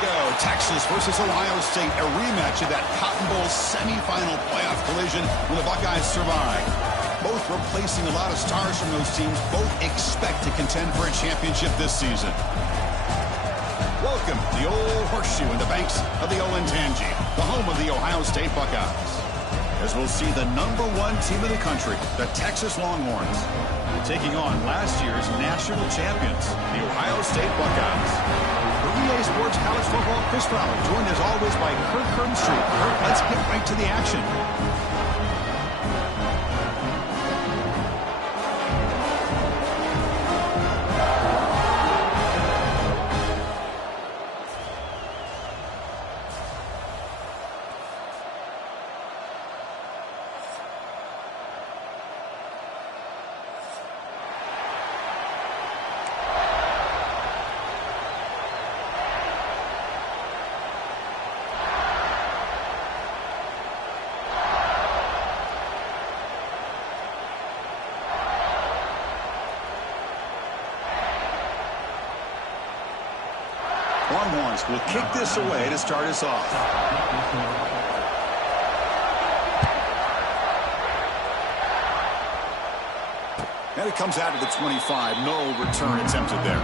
go. Texas versus Ohio State, a rematch of that Cotton Bowl semifinal playoff collision when the Buckeyes survived. Both replacing a lot of stars from those teams. Both expect to contend for a championship this season. Welcome to the Old Horseshoe in the banks of the Olentangy, the home of the Ohio State Buckeyes. As we'll see the #1 team in the country, the Texas Longhorns, taking on last year's national champions, the Ohio State Buckeyes. For EA Sports College Football, Chris Fowler, joined as always by Kirk Herbstreit. Kirk, let's get right to the action. Longhorns will kick this away to start us off. And it comes out of the 25. No return attempted there.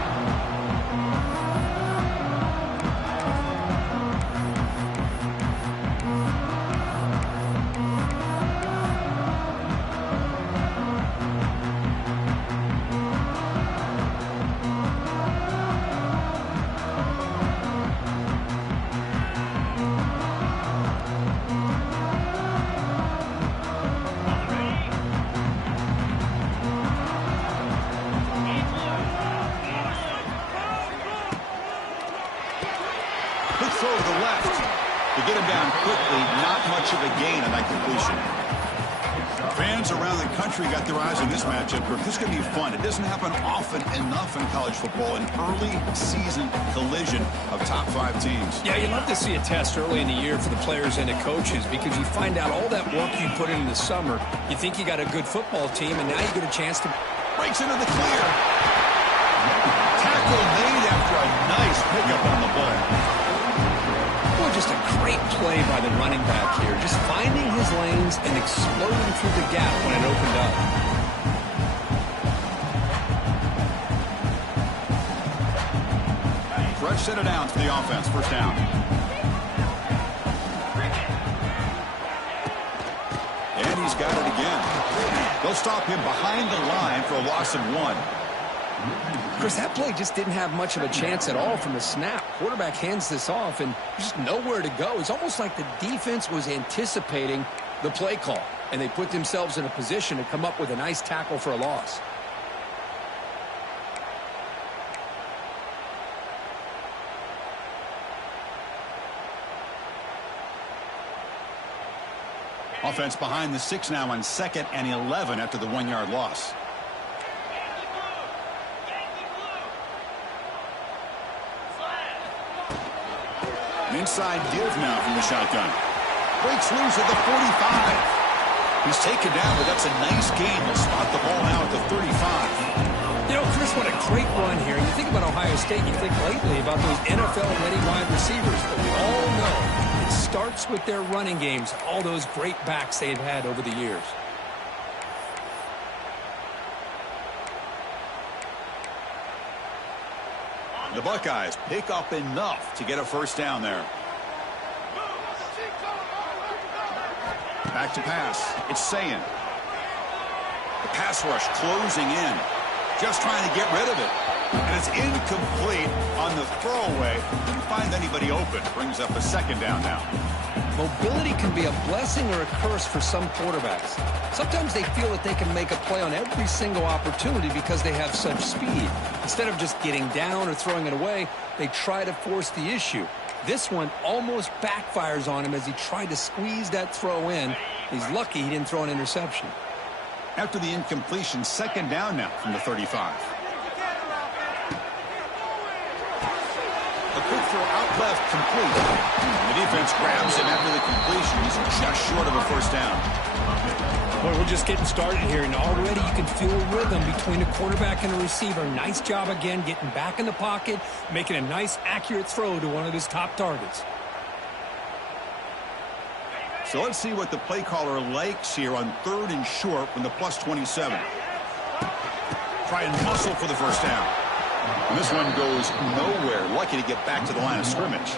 Throw to the left. To get him down quickly, not much of a gain on that completion. Fans around the country got their eyes on this matchup. This is going to be fun. It doesn't happen often enough in college football, an early season collision of top 5 teams. Yeah, you love to see a test early in the year for the players and the coaches because you find out all that work you put in the summer. You think you got a good football team, and now you get a chance to... Breaks into the clear. Tackle made after a nice pickup on the ball. Just a great play by the running back here. Just finding his lanes and exploding through the gap when it opened up. Fresh set of downs for the offense. First down. And he's got it again. They'll stop him behind the line for a loss of 1. Chris, that play just didn't have much of a chance at all from the snap. Quarterback hands this off, and just nowhere to go. It's almost like the defense was anticipating the play call, and they put themselves in a position to come up with a nice tackle for a loss. Offense behind the 6 now on 2nd and 11 after the 1-yard loss. Inside give now from the shotgun. Breaks loose at the 45. He's taken down, but that's a nice gain. He'll spot the ball now at the 35. You know, Chris, what a great run here. You think about Ohio State, you think lately about those NFL-ready wide receivers. But we all know it starts with their running games, all those great backs they've had over the years. The Buckeyes pick up enough to get a first down there. Back to pass. It's Sayin. The pass rush closing in. Just trying to get rid of it. And it's incomplete on the throwaway. Didn't find anybody open. Brings up a 2nd down now. Mobility can be a blessing or a curse for some quarterbacks. Sometimes they feel that they can make a play on every single opportunity because they have such speed. Instead of just getting down or throwing it away, they try to force the issue. This one almost backfires on him as he tried to squeeze that throw in. He's lucky he didn't throw an interception. After the incompletion, 2nd down now from the 35. A quick throw out left, complete. And the defense grabs him after the completion. He's just short of a first down. Boy, we're just getting started here, and already you can feel a rhythm between the quarterback and the receiver. Nice job again getting back in the pocket, making a nice, accurate throw to one of his top targets. So let's see what the play caller likes here on 3rd and short from the +27. Try and muscle for the first down. And this one goes nowhere. Lucky to get back to the line of scrimmage.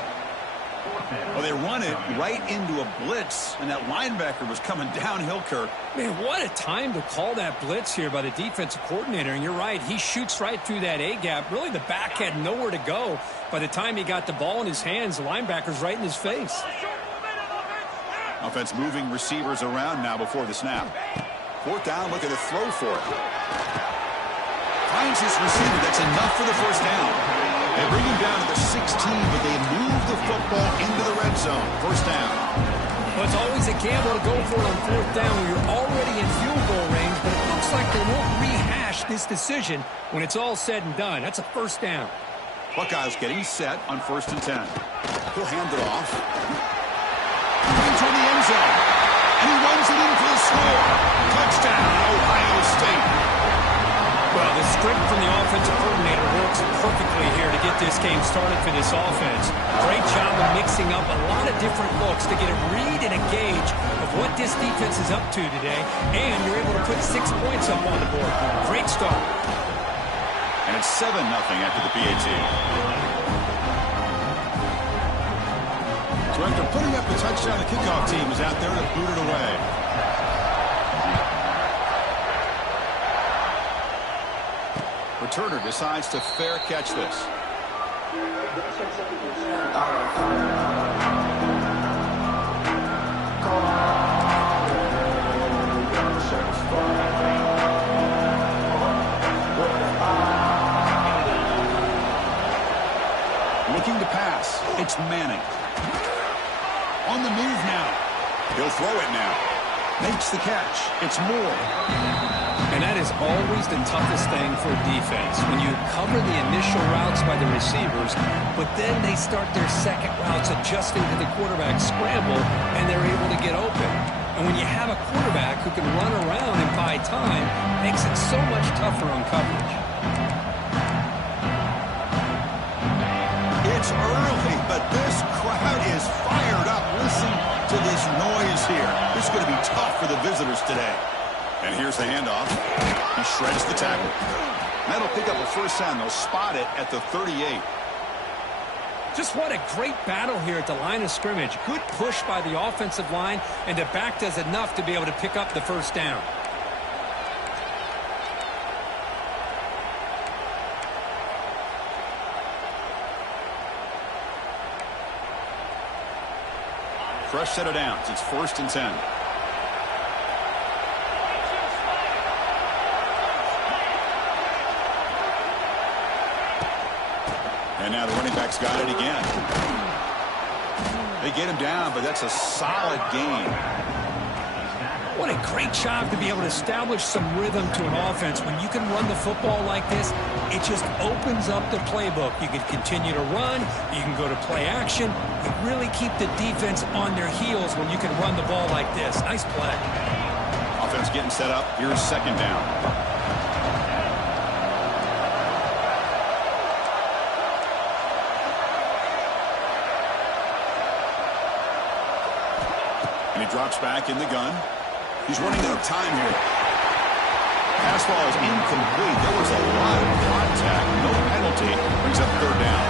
Well, they run it right into a blitz, and that linebacker was coming downhill, Kirk. Man, what a time to call that blitz here by the defensive coordinator. And you're right, he shoots right through that A-gap. Really, the back had nowhere to go. By the time he got the ball in his hands, the linebacker's right in his face. Offense moving receivers around now before the snap. 4th down, look at the throw for it. Finds his receiver. That's enough for the first down. They bring him down to the 16, but they move the football into the red zone. First down. Well, it's always a gamble to go for it on 4th down when you're already in field goal range, but it looks like they won't rehash this decision when it's all said and done. That's a first down. Buckeyes getting set on 1st and 10. He'll hand it off. Toward the end zone. And he runs it in for the score. Touchdown, Ohio State. Well, the script from the offensive coordinator works perfectly here to get this game started for this offense. Great job of mixing up a lot of different looks to get a read and a gauge of what this defense is up to today, and you're able to put 6 points up on the board. Great start. And it's 7-0 after the PAT. So after putting up the touchdown, the kickoff team is out there to boot it away. Returner decides to fair catch this. Looking to pass. It's Manning. On the move now. He'll throw it now. Makes the catch. It's Moore. And that is always the toughest thing for a defense. When you cover the initial routes by the receivers, but then they start their second routes adjusting to the quarterback scramble, and they're able to get open. And when you have a quarterback who can run around and buy time, it makes it so much tougher on coverage. It's early, but this crowd is fired up. Listen to this noise here. This is going to be tough for the visitors today. And here's the handoff. He shreds the tackle. That'll pick up a first down. They'll spot it at the 38. Just what a great battle here at the line of scrimmage. Good push by the offensive line, and the back does enough to be able to pick up the first down. Fresh set of downs. It's 1st and 10. And now the running back's got it again. They get him down, but that's a solid gain. What a great job to be able to establish some rhythm to an offense. When you can run the football like this, it just opens up the playbook. You can continue to run. You can go to play action. You really keep the defense on their heels when you can run the ball like this. Nice play. Offense getting set up. Here's 2nd down. And he drops back in the gun. He's running out of time here. Pass ball is incomplete. There was a lot of contact. No penalty. Brings up 3rd down.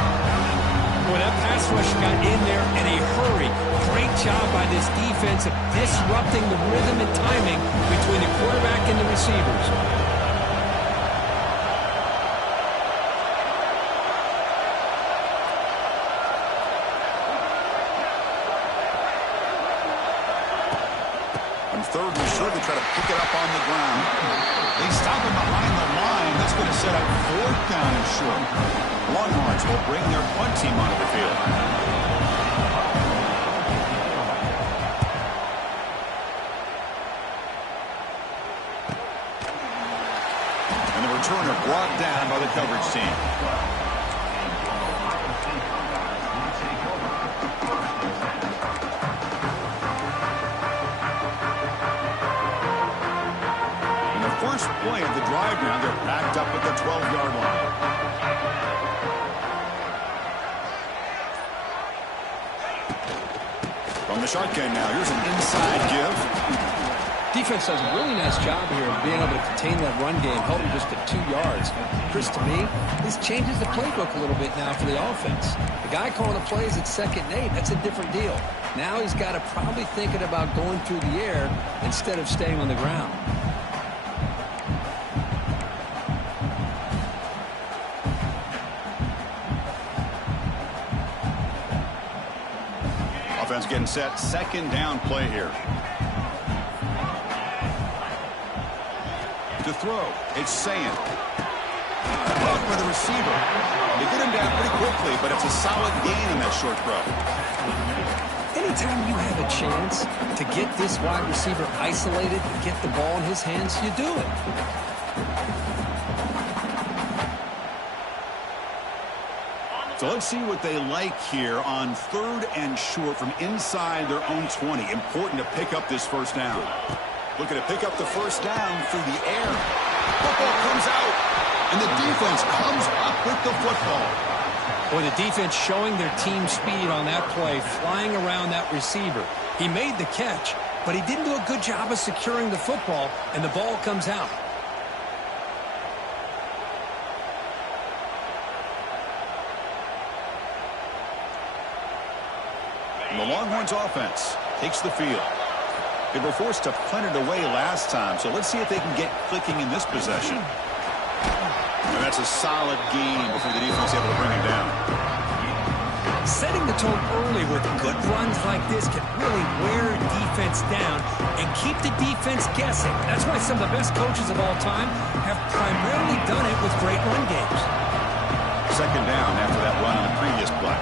Well, that pass rush got in there in a hurry. Great job by this defense of disrupting the rhythm and timing between the quarterback and the receivers. On 3rd and short, they try to pick it up on the ground. They stop him behind the line. That's going to set up 4th down and short. Longhorns will bring their punt team onto the field. And the returner brought down by the coverage team. play of the drive now. They're backed up at the 12-yard line. From the shotgun now, here's an inside give. Defense does a really nice job here of being able to contain that run game, held him just at 2 yards. Chris, to me, this changes the playbook a little bit now for the offense. The guy calling the plays at 2nd and 8, that's a different deal. Now he's got to probably thinking about going through the air instead of staying on the ground. Offense getting set. 2nd down play here. To throw, it's Saying. Blocked by the receiver. They get him down pretty quickly, but it's a solid gain in that short throw. Anytime you have a chance to get this wide receiver isolated and get the ball in his hands, you do it. So let's see what they like here on 3rd and short from inside their own 20. Important to pick up this 1st down. Looking to pick up the 1st down through the air. Football comes out, and the defense comes up with the football. Boy, the defense showing their team speed on that play, flying around that receiver. He made the catch, but he didn't do a good job of securing the football, and the ball comes out. And the Longhorns offense takes the field. They were forced to punt it away last time, so let's see if they can get clicking in this possession. And that's a solid gain before the defense is able to bring him down. Setting the tone early with good runs like this can really wear a defense down and keep the defense guessing. That's why some of the best coaches of all time have primarily done it with great run games. 2nd down after that run on the previous play.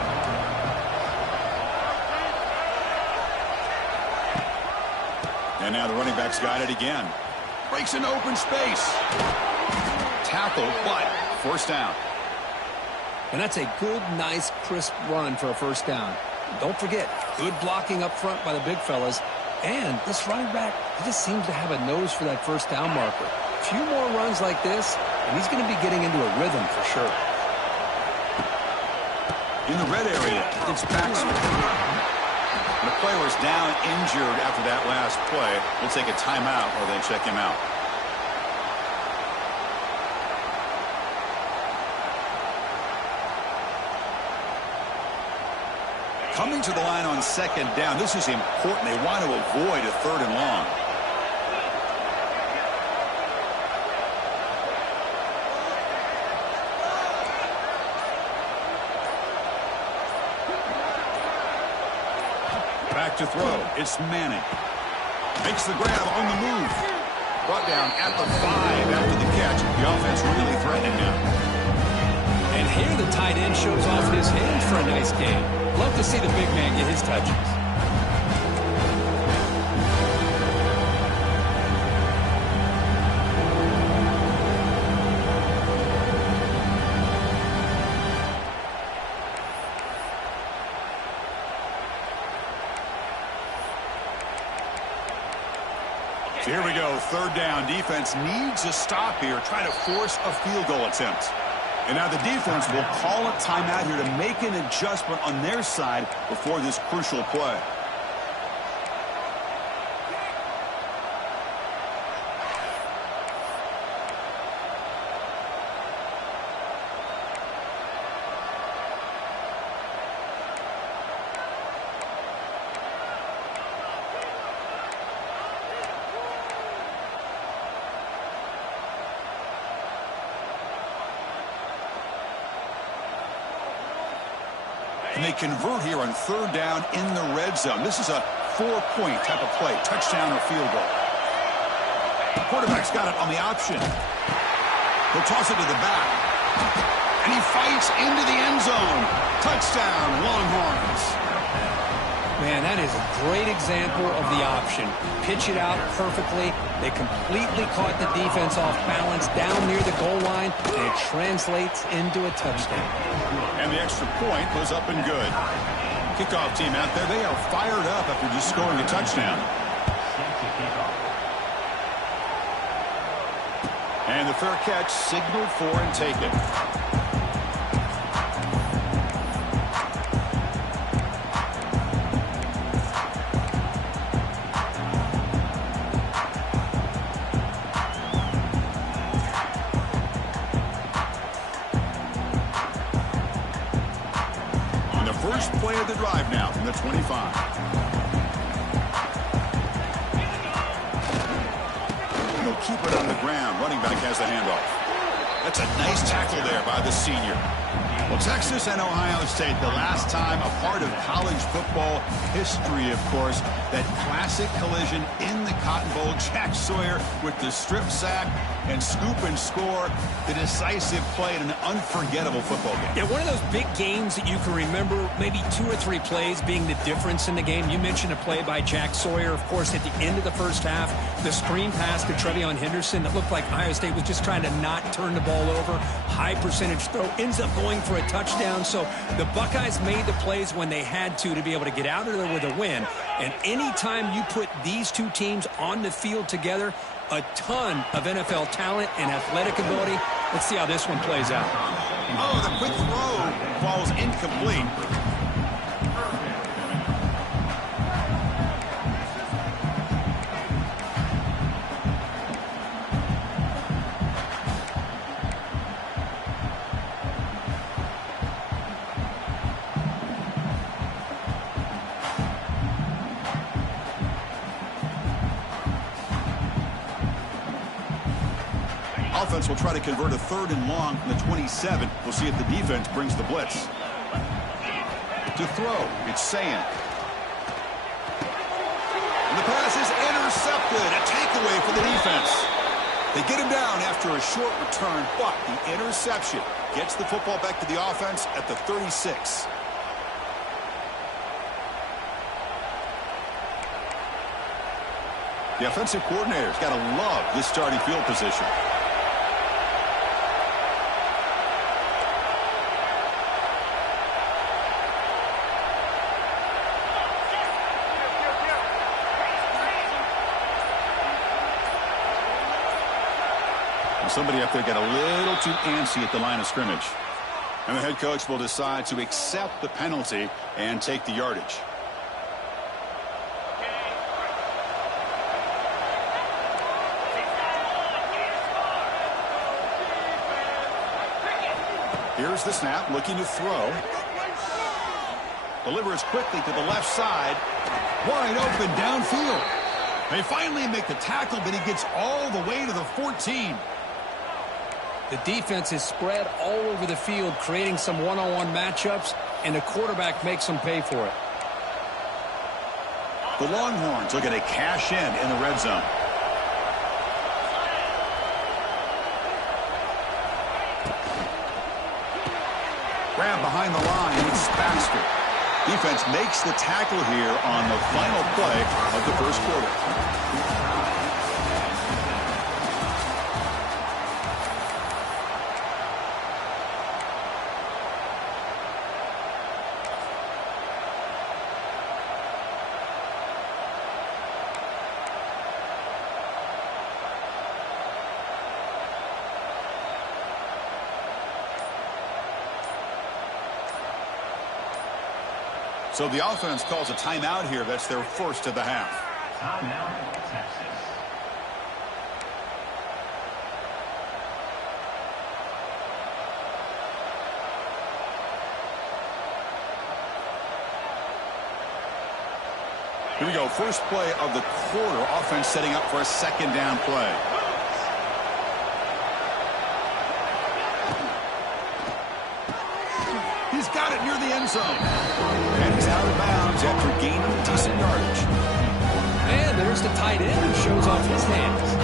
And now the running back's got it again. Breaks into open space. Tackle, but 1st down. And that's a good, nice, crisp run for a 1st down. Don't forget, good blocking up front by the big fellas. And this running back, he just seems to have a nose for that 1st down marker. A few more runs like this, and he's going to be getting into a rhythm for sure. In the red area, it's Paxton. The player was down injured after that last play. We'll take a timeout or then check him out. Coming to the line on 2nd down. This is important. They want to avoid a 3rd and long. Back to throw. It's Manning. Makes the grab on the move. Brought down at the 5 after the catch. The offense really threatening now. And here the tight end shows off his hands for a nice game. Love to see the big man get his touches. So here we go, 3rd down. Defense needs a stop here, trying to force a field goal attempt. And now the defense will call a timeout here to make an adjustment on their side before this crucial play. And they convert here on 3rd down in the red zone. This is a 4-point type of play, touchdown or field goal. The quarterback's got it on the option. He'll toss it to the back. And he fights into the end zone. Touchdown, Longhorns. Man, that is a great example of the option. Pitch it out perfectly. They completely caught the defense off balance down near the goal line, and it translates into a touchdown. And the extra point was up and good. Kickoff team out there, they are fired up after just scoring a touchdown. And the fair catch signaled for and taken. First play of the drive now from the 25. He'll keep it on the ground. Running back has the handoff. That's a nice tackle there by the senior. Well, Texas and Ohio State, the last time a part of college football history, of course, that classic collision in the Cotton Bowl. Jack Sawyer with the strip sack and scoop and score, the decisive play in an unforgettable football game. Yeah, one of those big games that you can remember, maybe 2 or 3 plays being the difference in the game. You mentioned a play by Jack Sawyer, of course, at the end of the first half, the screen pass to TreVeyon Henderson that looked like Ohio State was just trying to not turn the ball over. High percentage throw, ends up going for a touchdown. So the Buckeyes made the plays when they had to be able to get out of there with a win. And anytime you put these two teams on the field together, a ton of NFL talent and athletic ability. Let's see how this one plays out. Oh, the quick throw falls incomplete. Offense will try to convert a 3rd and long from the 27. We'll see if the defense brings the blitz. To throw, it's Sayin. And the pass is intercepted. A takeaway for the defense. They get him down after a short return, but the interception gets the football back to the offense at the 36. The offensive coordinator's got to love this starting field position. Somebody up there got a little too antsy at the line of scrimmage. And the head coach will decide to accept the penalty and take the yardage. Here's the snap, looking to throw. Delivers quickly to the left side. Wide open downfield. They finally make the tackle, but he gets all the way to the 14. The defense is spread all over the field, creating some one-on-one matchups, and the quarterback makes them pay for it. The Longhorns looking to cash in the red zone. Grab behind the line, it's Baxter. Defense makes the tackle here on the final play of the first quarter. So the offense calls a timeout here. That's their first of the half. Timeout, Texas. Here we go. First play of the quarter. Offense setting up for a 2nd down play. He's got it near the end zone. And he's out of bounds after gaining decent yardage. And there's the tight end who shows off his hands.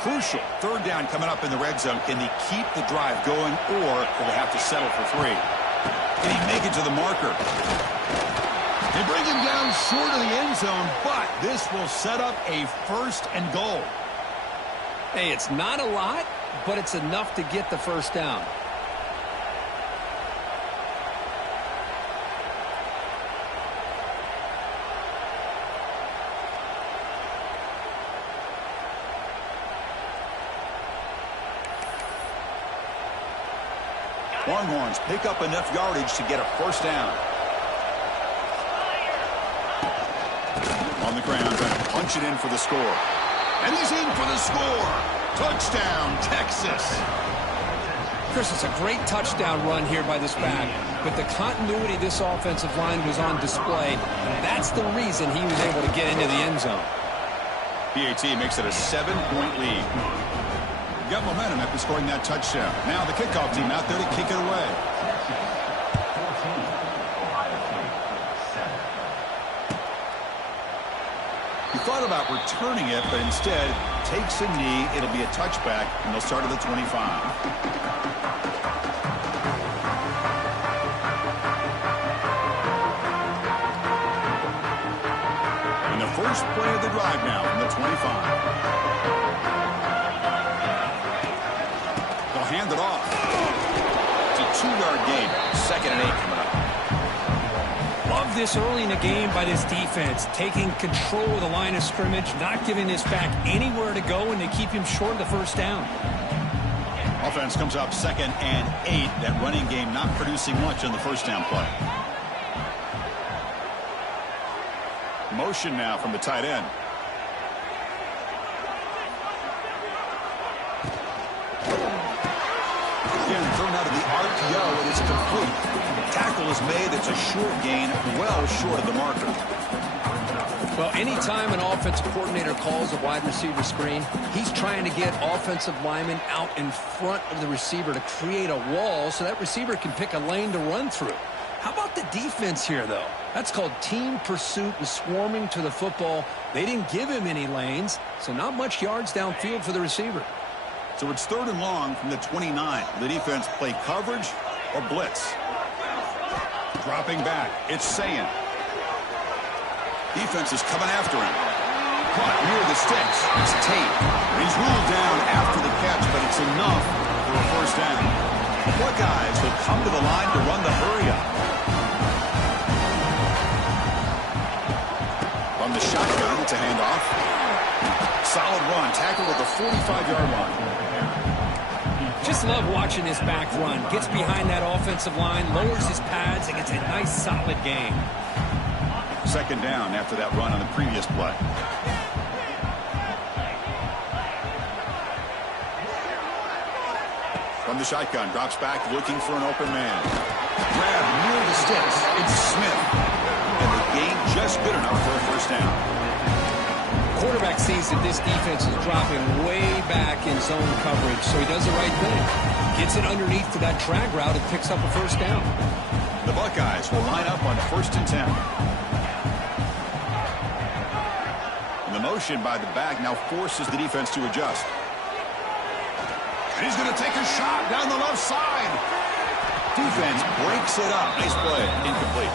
Crucial 3rd down coming up in the red zone. Can they keep the drive going, or will they have to settle for 3? Can he make it to the marker? They bring him down short of the end zone, but this will set up a 1st and goal. Hey, it's not a lot, but it's enough to get the first down. Longhorns pick up enough yardage to get a first down. On the ground, trying to punch it in for the score. And he's in for the score. Touchdown, Texas. Chris, it's a great touchdown run here by this back. But the continuity of this offensive line was on display. And that's the reason he was able to get into the end zone. PAT makes it a 7-point lead. Got momentum after scoring that touchdown. Now the kickoff team out there to kick it away. He thought about returning it, but instead takes a knee. It'll be a touchback, and they'll start at the 25. And the first play of the drive now from the 25. Hand it off. It's a 2-yard gain. 2nd and 8 coming up. Love this early in the game by this defense, taking control of the line of scrimmage, not giving this back anywhere to go, and they keep him short of the first down. Offense comes up 2nd and 8. That running game not producing much on the first down play. Motion now from the tight end. Thrown out of the RPO, it is complete. Tackle is made. It's a short gain, well short of the marker. Well, anytime an offensive coordinator calls a wide receiver screen, he's trying to get offensive linemen out in front of the receiver to create a wall so that receiver can pick a lane to run through. How about the defense here, though? That's called team pursuit and swarming to the football. They didn't give him any lanes, so not much yards downfield for the receiver. So it's 3rd and long from the 29. The defense play coverage or blitz. Dropping back. It's Sayin. Defense is coming after him. Caught near the sticks. It's Tate. He's ruled down after the catch, but it's enough for a first down. The Buckeyes will come to the line to run the hurry-up. From the shotgun, it's a handoff. Solid run. Tackle at the 45-yard line. Just love watching this back run. Gets behind that offensive line, lowers his pads, and gets a nice solid gain. 2nd down after that run on the previous play. From the shotgun, drops back looking for an open man. Grab near the sticks. It's Smith. And the gain just good enough for a first down. Quarterback sees that this defense is dropping way back in zone coverage, so he does the right thing. Gets it underneath for that drag route and picks up a first down. The Buckeyes will line up on 1st and 10. And the motion by the back now forces the defense to adjust. And he's going to take a shot down the left side. Defense breaks it up. Nice play. Incomplete.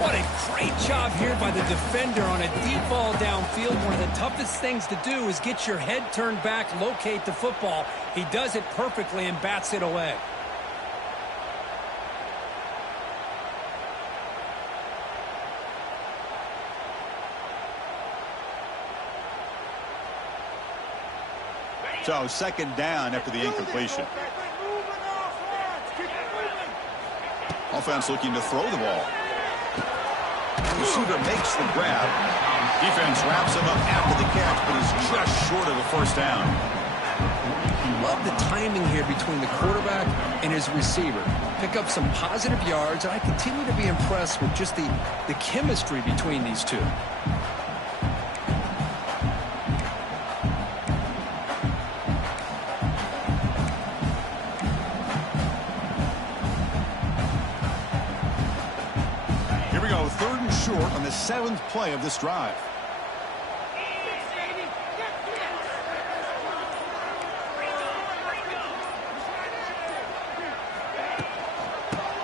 What a great job here by the defender on a deep ball downfield. One of the toughest things to do is get your head turned back, locate the football. He does it perfectly and bats it away. So 2nd down after the incompletion. Offense looking to throw the ball. Receiver makes the grab. Defense wraps him up after the catch, but he's just short of the first down. Love the timing here between the quarterback and his receiver. Pick up some positive yards, and I continue to be impressed with just the chemistry between these two. Here we go, 3rd and short on the 7th play of this drive.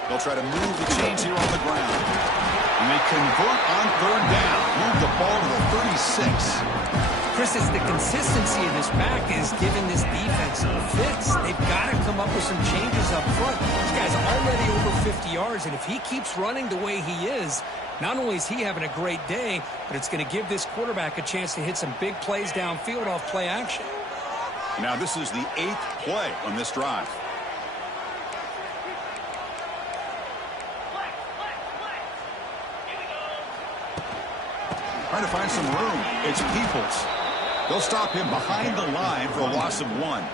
They'll try to move the chains here on the ground. And they convert on 3rd down. Move the ball to the 36. Chris, it's the consistency of this back is giving this defense fits. They've got to come up with some changes up front. This guy's already over 50 yards, and if he keeps running the way he is, not only is he having a great day, but it's going to give this quarterback a chance to hit some big plays downfield off play action. Now this is the 8th play on this drive. Trying to find some room. It's Peoples. They'll stop him behind the line for a loss of 1.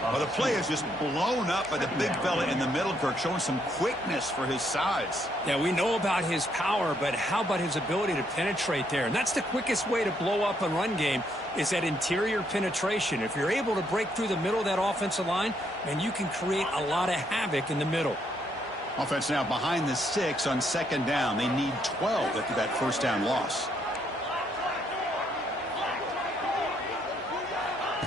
Well, the play is just blown up by the big fella in the middle, Kirk, showing some quickness for his size. Yeah, we know about his power, but how about his ability to penetrate there? And that's the quickest way to blow up a run game is that interior penetration. If you're able to break through the middle of that offensive line, then you can create a lot of havoc in the middle. Offense now behind the 6 on 2nd down. They need 12 after that first down loss.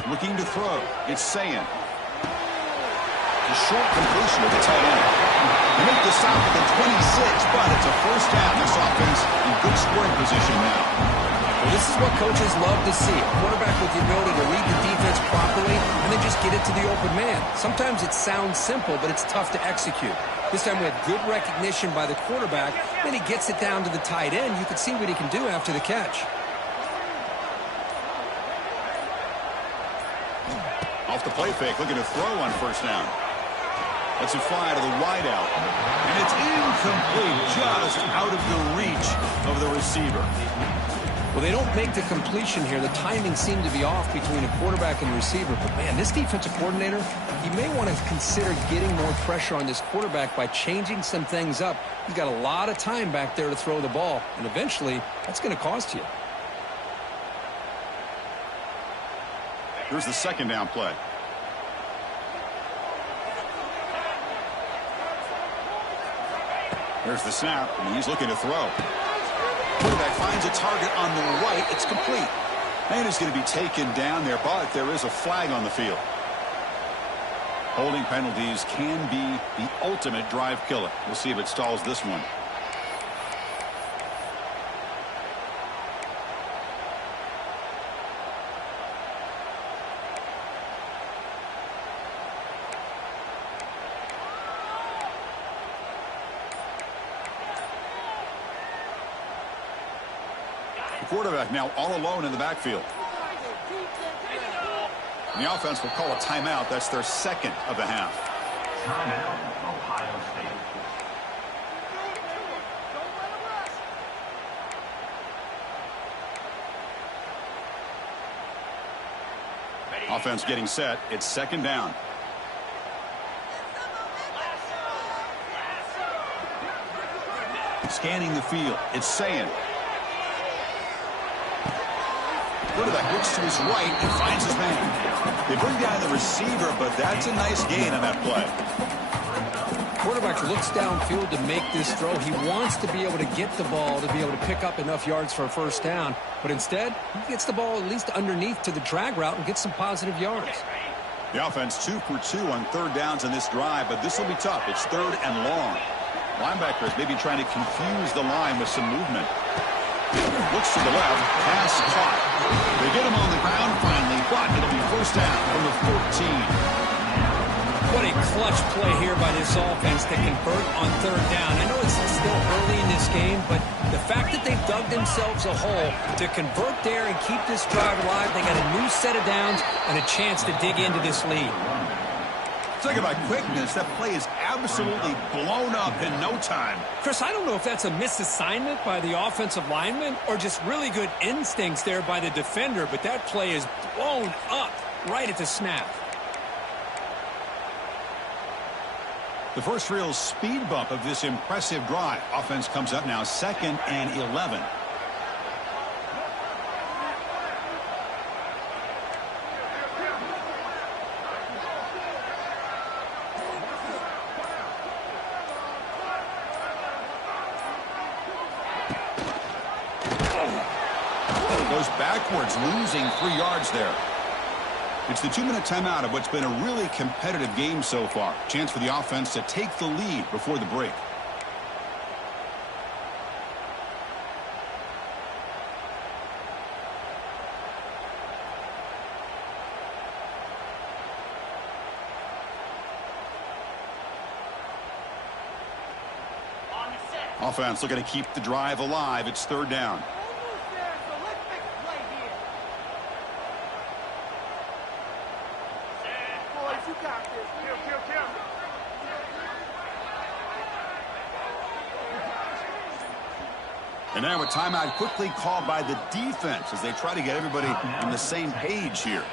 Looking to throw. It's Sayin. A short completion of the tight end. They make the stop at the 26, but it's a first down. This offense in good scoring position now. Well, this is what coaches love to see. A quarterback with the ability to read the defense properly and then just get it to the open man. Sometimes it sounds simple, but it's tough to execute. This time we had good recognition by the quarterback. Then he gets it down to the tight end. You can see what he can do after the catch. Off the play fake, looking to throw on first down. Lets it fly to the wideout. And it's incomplete, just out of the reach of the receiver. Well, they don't make the completion here. The timing seemed to be off between a quarterback and receiver. But, man, this defensive coordinator, he may want to consider getting more pressure on this quarterback by changing some things up. He's got a lot of time back there to throw the ball, and eventually that's going to cost you. Here's the 2nd down play. There's the snap, and he's looking to throw. Quarterback finds a target on the right. It's complete. And he's going to be taken down there, but there is a flag on the field. Holding penalties can be the ultimate drive killer. We'll see if it stalls this one. Quarterback now all alone in the backfield. And the offense will call a timeout. That's their 2nd of the half. Timeout, Ohio State. Offense getting set. It's 2nd down. Scanning the field. It's Sayin. Quarterback looks to his right and finds his man. They bring down the receiver, but that's a nice gain on that play. Quarterback looks downfield to make this throw. He wants to be able to get the ball to be able to pick up enough yards for a first down. But instead, he gets the ball at least underneath to the drag route and gets some positive yards. The offense 2 for 2 on 3rd downs in this drive, but this will be tough. It's 3rd and long. Linebackers maybe trying to confuse the line with some movement. Looks to the left. Pass caught. They get him on the ground finally, but it'll be first down from the 14. What a clutch play here by this offense to convert on 3rd down. I know it's still early in this game, but the fact that they've dug themselves a hole to convert there and keep this drive alive, they got a new set of downs and a chance to dig into this lead. Talking about quickness, that play is absolutely blown up in no time. Chris, I don't know if that's a misassignment by the offensive lineman or just really good instincts there by the defender, but that play is blown up right at the snap. The first real speed bump of this impressive drive. Offense comes up now 2nd and 11. Goes backwards, losing 3 yards there. It's the 2-minute timeout of what's been a really competitive game so far. Chance for the offense to take the lead before the break. Offense looking to keep the drive alive. It's third down. And now a timeout quickly called by the defense as they try to get everybody on the same page here.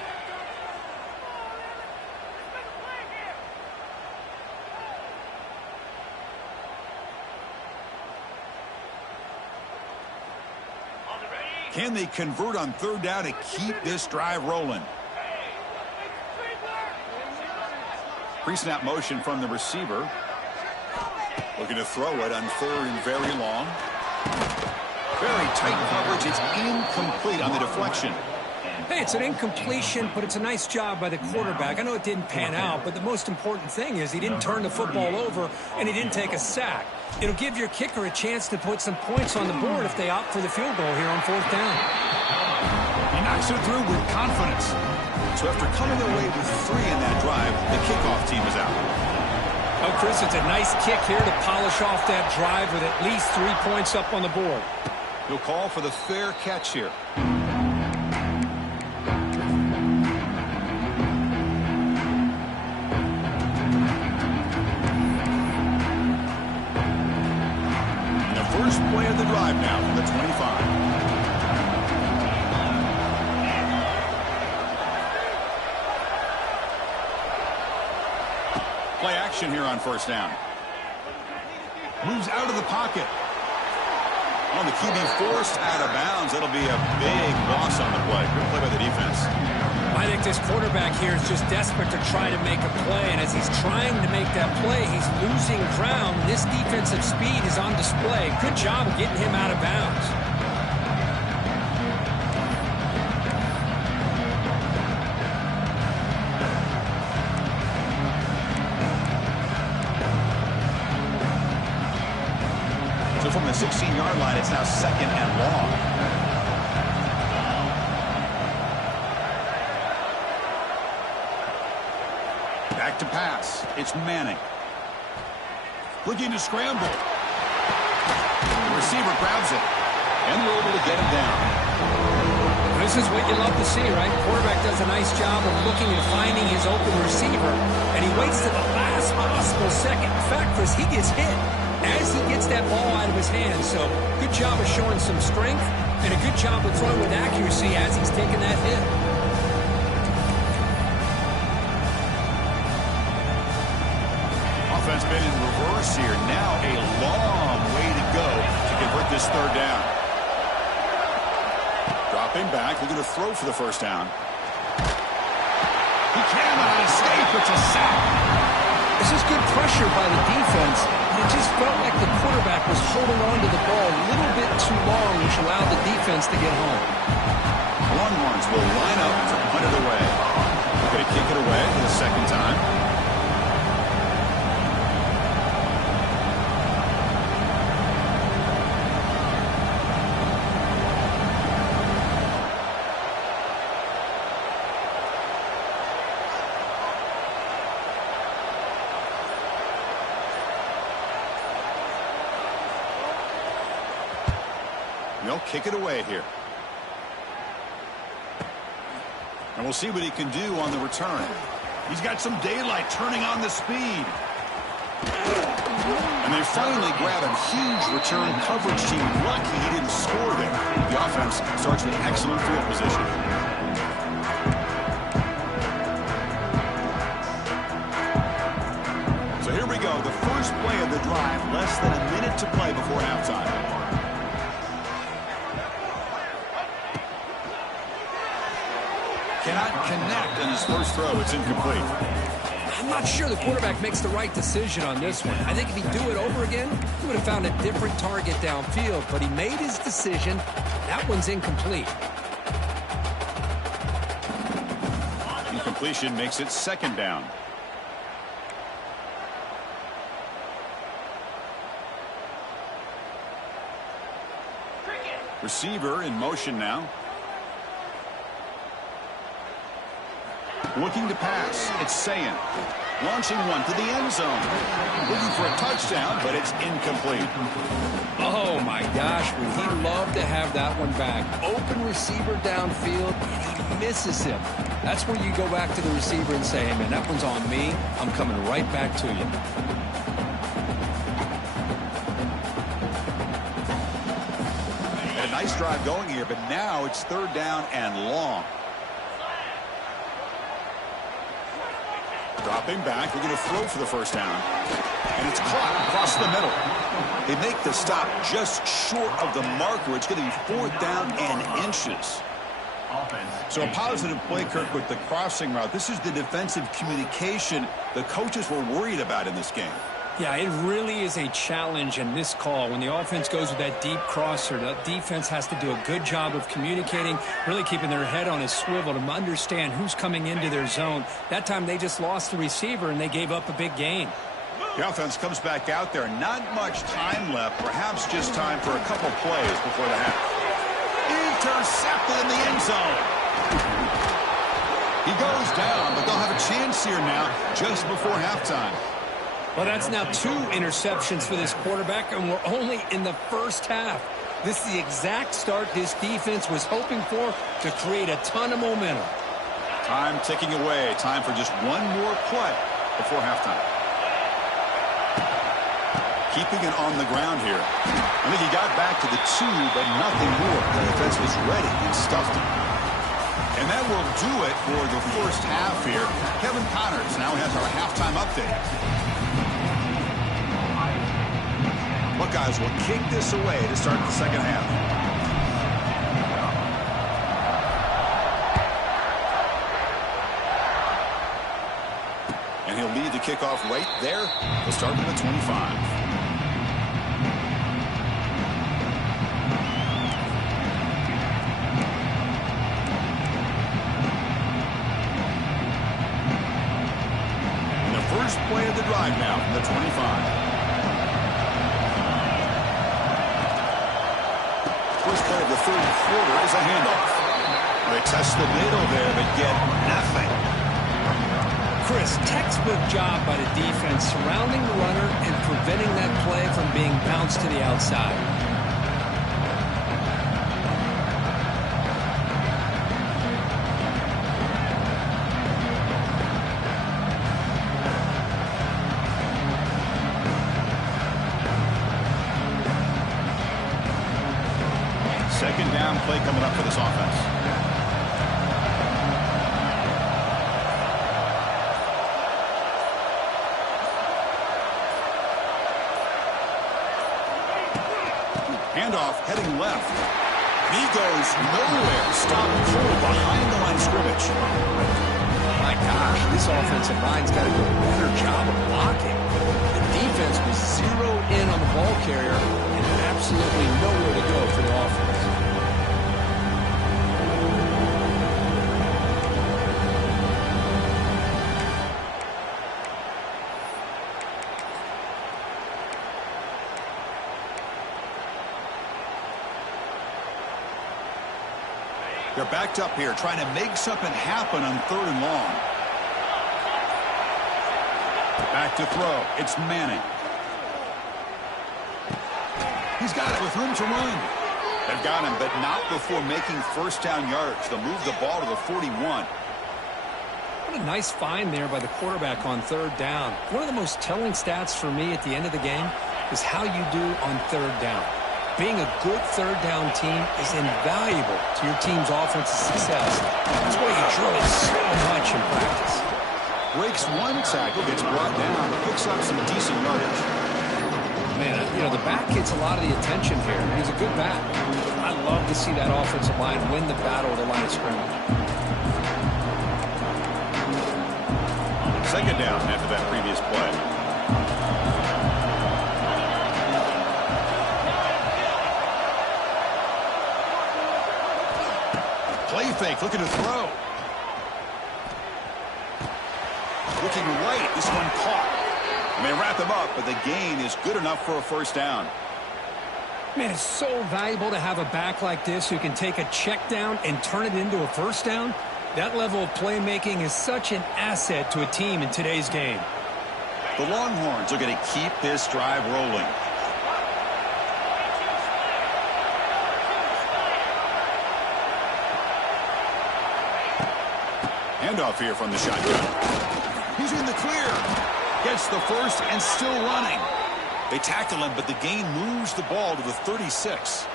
Can they convert on third down to keep this drive rolling? Pre-snap motion from the receiver. Looking to throw it on third and very long. Very tight coverage. It's incomplete on the deflection. Hey, it's an incompletion, but it's a nice job by the quarterback. I know it didn't pan out, but the most important thing is he didn't turn the football over and he didn't take a sack. It'll give your kicker a chance to put some points on the board if they opt for the field goal here on fourth down. He knocks it through with confidence. So after coming away with 3 in that drive, the kickoff team is out. Oh, Chris, it's a nice kick here to polish off that drive with at least 3 points up on the board. He'll call for the fair catch here. The first play of the drive now from the 25. Play action here on first down. Moves out of the pocket. On the QB forced out of bounds. That'll be a big loss on the play. Good play by the defense. I think this quarterback here is just desperate to try to make a play, and as he's trying to make that play, he's losing ground. This defensive speed is on display. Good job of getting him out of bounds. From the 16-yard line, it's now second and long. Back to pass. It's Manning. Looking to scramble. The receiver grabs it. And they're able to get it down. This is what you love to see, right? Quarterback does a nice job of looking and finding his open receiver, and he waits to the last possible second. In fact, Chris, he gets hit as he gets that ball out of his hands. So good job of showing some strength and a good job of throwing with accuracy as he's taking that hit. Offense been in reverse here. Now a long way to go to convert this third down. Dropping back, looking to throw for the first down. He cannot escape. It's a sack. This is good pressure by the defense. It just felt like the quarterback was holding on to the ball a little bit too long, which allowed the defense to get home. Longhorns will line up to punt it away. Going to kick it away for the second time. They'll kick it away here. And we'll see what he can do on the return. He's got some daylight turning on the speed. And they finally grab a huge return coverage team. Lucky he didn't score there. The offense starts with excellent field position. So here we go. The first play of the drive. Less than a minute to play before halftime. Cannot connect on his first throw. It's incomplete. I'm not sure the quarterback makes the right decision on this one. I think if he'd do it over again, he would have found a different target downfield, but he made his decision. That one's incomplete. Incompletion makes it second down. Receiver in motion now. Looking to pass. It's Sayan. Launching one to the end zone. Looking for a touchdown, but it's incomplete. Oh, my gosh, would he love to have that one back. Open receiver downfield, and he misses him. That's where you go back to the receiver and say, hey, man, that one's on me. I'm coming right back to you. And a nice drive going here, but now it's third down and long. Dropping back, we're going to throw for the first down. And it's caught across the middle. They make the stop just short of the marker. It's going to be fourth down and inches. So a positive play, Kirk, with the crossing route. This is the defensive communication the coaches were worried about in this game. Yeah, it really is a challenge in this call. When the offense goes with that deep crosser, the defense has to do a good job of communicating, really keeping their head on a swivel to understand who's coming into their zone. That time they just lost the receiver and they gave up a big gain. The offense comes back out there. Not much time left. Perhaps just time for a couple plays before the half. Intercepted in the end zone. He goes down, but they'll have a chance here now just before halftime. Well, that's now 2 interceptions for this quarterback, and we're only in the first half. This is the exact start this defense was hoping for to create a ton of momentum. Time ticking away. Time for just one more play before halftime. Keeping it on the ground here. I think he got back to the 2, but nothing more. The defense was ready and stuffed him. And that will do it for the first half here. Kevin Connors now has our halftime update. Buckeyes will kick this away to start the second half. And he'll lead the kickoff right there. He'll start from the 25. First play of the drive now from the 25. First play of the third quarter is a handoff. They test the middle there, but get nothing. Chris, textbook job by the defense surrounding the runner and preventing that play from being bounced to the outside. Second down play coming up for this offense. Handoff heading left. He goes nowhere. Stopped cold behind the line of scrimmage. My gosh, this offensive line's got to do a better job of blocking. The defense was zeroed in on the ball carrier and absolutely nowhere to go for the offense. They're backed up here, trying to make something happen on third and long. Back to throw. It's Manning. He's got it with room to run. They've got him, but not before making first down yards. They'll move the ball to the 41. What a nice find there by the quarterback on third down. One of the most telling stats for me at the end of the game is how you do on third down. Being a good third down team is invaluable to your team's offensive success. That's why you drill it so much in practice. Breaks one tackle, gets brought down, but picks up some decent yardage. Man, you know, the back gets a lot of the attention here. He's a good back. I love to see that offensive line win the battle of the line of scrimmage. Second down after that previous play. Play fake, looking to throw. Looking right, this one caught. And they wrap him up, but the gain is good enough for a first down. Man, it's so valuable to have a back like this who can take a check down and turn it into a first down. That level of playmaking is such an asset to a team in today's game. The Longhorns are going to keep this drive rolling. Handoff here from the shotgun. He's in the clear. Gets the first and still running. They tackle him, but the gain moves the ball to the 36.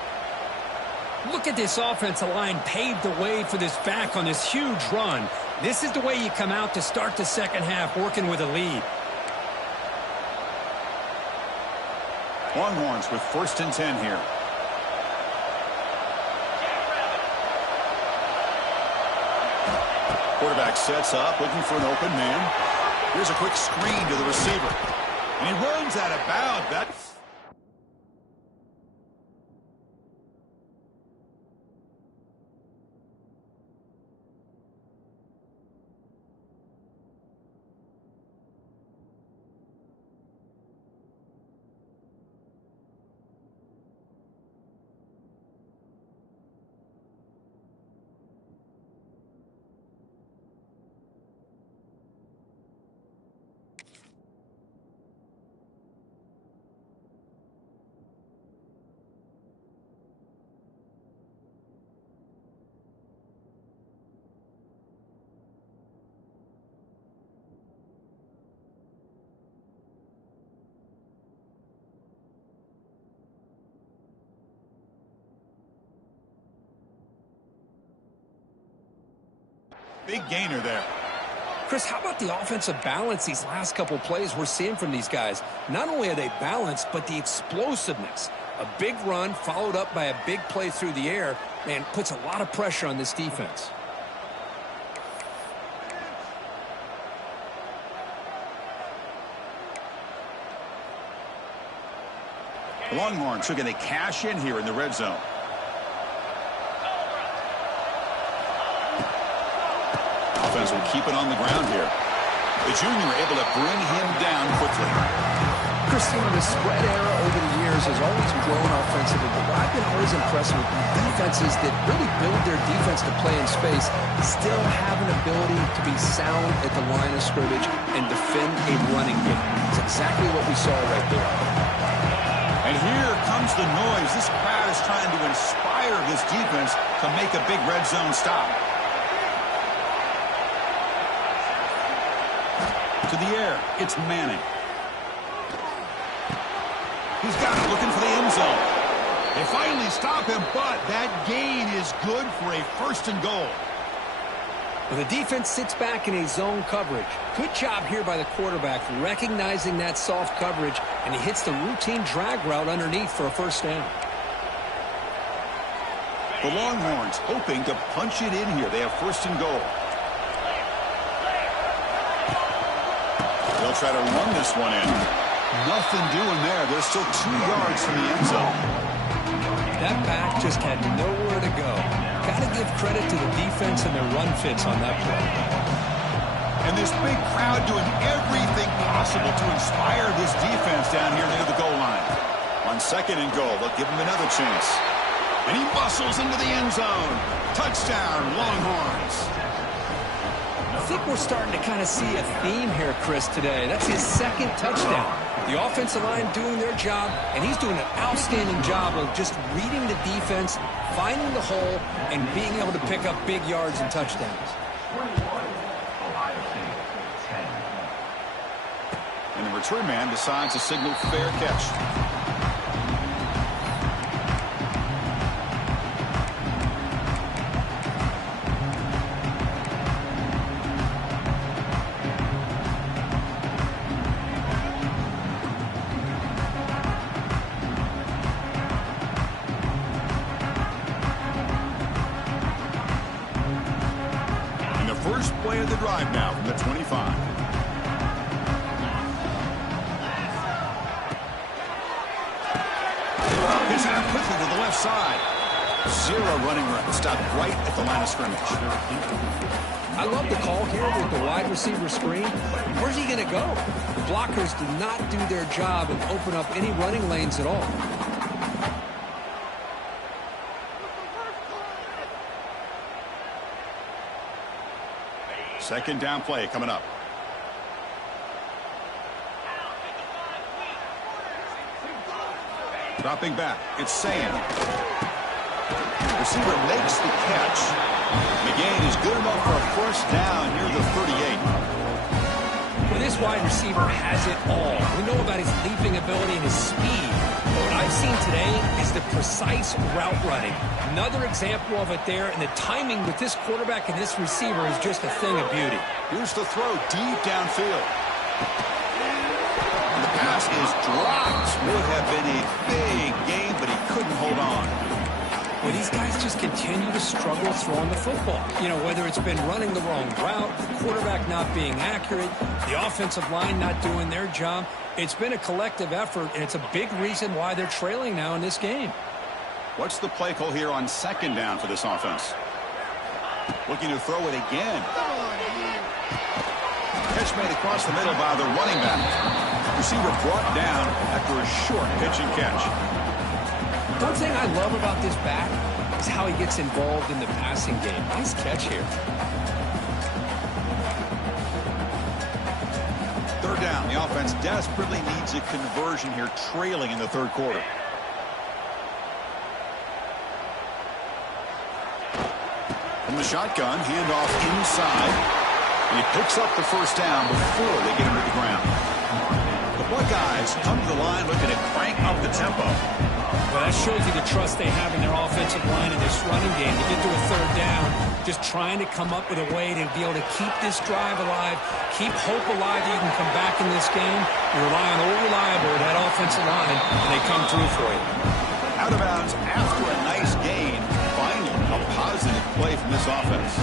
Look at this offensive line paved the way for this back on this huge run. This is the way you come out to start the second half, working with a lead. Longhorns with 1st and 10 here. Quarterback sets up, looking for an open man. Here's a quick screen to the receiver. And he runs out of bounds. That's big gainer there. Chris, how about the offensive balance these last couple plays we're seeing from these guys? Not only are they balanced, but the explosiveness. A big run followed up by a big play through the air, man, puts a lot of pressure on this defense. The Longhorns are going to cash in here in the red zone. Offense will keep it on the ground here. The junior able to bring him down quickly. Christine, the spread era over the years has always grown offensively, but what I've been always impressed with defenses that really build their defense to play in space still have an ability to be sound at the line of scrimmage and defend a running game. It's exactly what we saw right there. And here comes the noise. This crowd is trying to inspire this defense to make a big red zone stop. To the air, it's Manning. He's got it, looking for the end zone. They finally stop him, but that gain is good for a 1st and goal. Well, the defense sits back in a zone coverage. Good job here by the quarterback recognizing that soft coverage, and he hits the routine drag route underneath for a 1st down. The Longhorns hoping to punch it in here. They have 1st and goal. They'll try to run this one in. Nothing doing there. They're still 2 yards from the end zone. That back just had nowhere to go. Got to give credit to the defense and their run fits on that play. And this big crowd doing everything possible to inspire this defense down here near the goal line. On 2nd and goal, they'll give him another chance. And he bustles into the end zone. Touchdown, Longhorns. I think we're starting to kind of see a theme here, Chris, today. That's his 2nd touchdown. The offensive line doing their job, and he's doing an outstanding job of just reading the defense, finding the hole, and being able to pick up big yards and touchdowns. And the return man decides to signal fair catch. First play of the drive now from the 25. Gets it out quickly to the left side. 0 running room. Stopped right at the line of scrimmage. I love the call here with the wide receiver screen. Where's he going to go? The blockers did not do their job and open up any running lanes at all. Second down play coming up. Dropping back. It's Sam. Receiver makes the catch. McGahee is good enough for a first down near the 38. Well, this wide receiver has it all. We know about his leaping ability and his speed. But what I've seen today is the precise route running. Another example of it there, and the timing with this quarterback and this receiver is just a thing of beauty. Here's the throw deep downfield. And the pass is dropped. Would have been a big game, but he couldn't hold on. Well, these guys just continue to struggle throwing the football. You know, whether it's been running the wrong route, the quarterback not being accurate, the offensive line not doing their job. It's been a collective effort, and it's a big reason why they're trailing now in this game. What's the play call here on second down for this offense? Looking to throw it again. Catch made across the middle by the running back. Receiver brought down after a short pitch and catch. One thing I love about this back is how he gets involved in the passing game. Nice catch here. Third down. The offense desperately needs a conversion here, trailing in the third quarter. From the shotgun, handoff inside. And he picks up the first down before they get him to the ground. The Buckeyes come to the line looking to crank up the tempo. Well, that shows you the trust they have in their offensive line in this running game. To get to a third down, just trying to come up with a way to be able to keep this drive alive, keep hope alive that you can come back in this game. You rely on old reliable, that offensive line, and they come through for you. Out of bounds after a nice gain. Finally, a positive play from this offense.